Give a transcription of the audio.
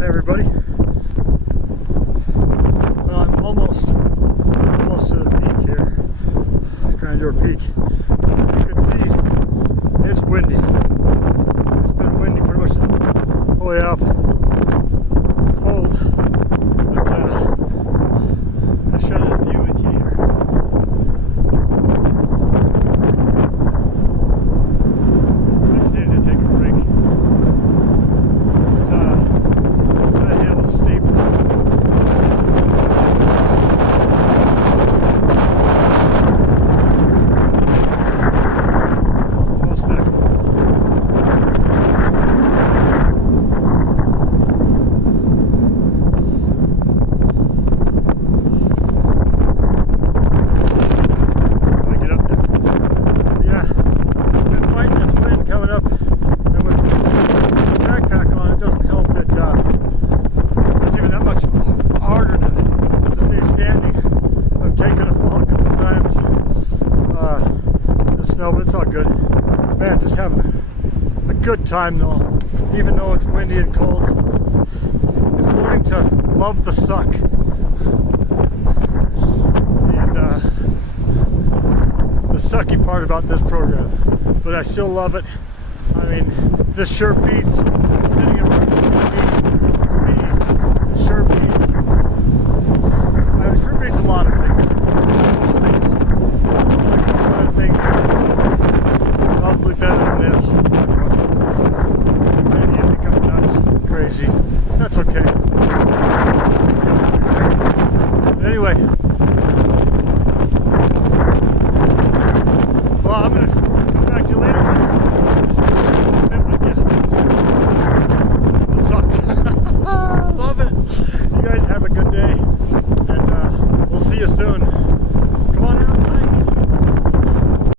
Hey everybody. Well, I'm almost to the peak here, Granduer Peak. You can see it's windy. It's been windy pretty much the way up. Cold. But I'll share this view with you here. I just needed to take a break. That hill is steep. Almost there. When I get up there. Yeah, with fighting this wind coming up and with the backpack on, it doesn't help that it's even that much harder to stay standing. I've taken a fall a couple times in the snow, but it's all good. Man, just having a good time though, even though it's windy and cold. It's learning to love the suck. And the sucky part about this program. But I still love it. I mean, this sure beats sitting in front of the TV. It sure beats. It sure beats a lot of things. Most things. Like a lot of things are probably better than this. Maybe it becomes nuts, crazy. That's okay. But anyway. Well, I'm gonna come back to you later, but just a bit with you. It'll suck. Love it. You guys have a good day, and we'll see you soon.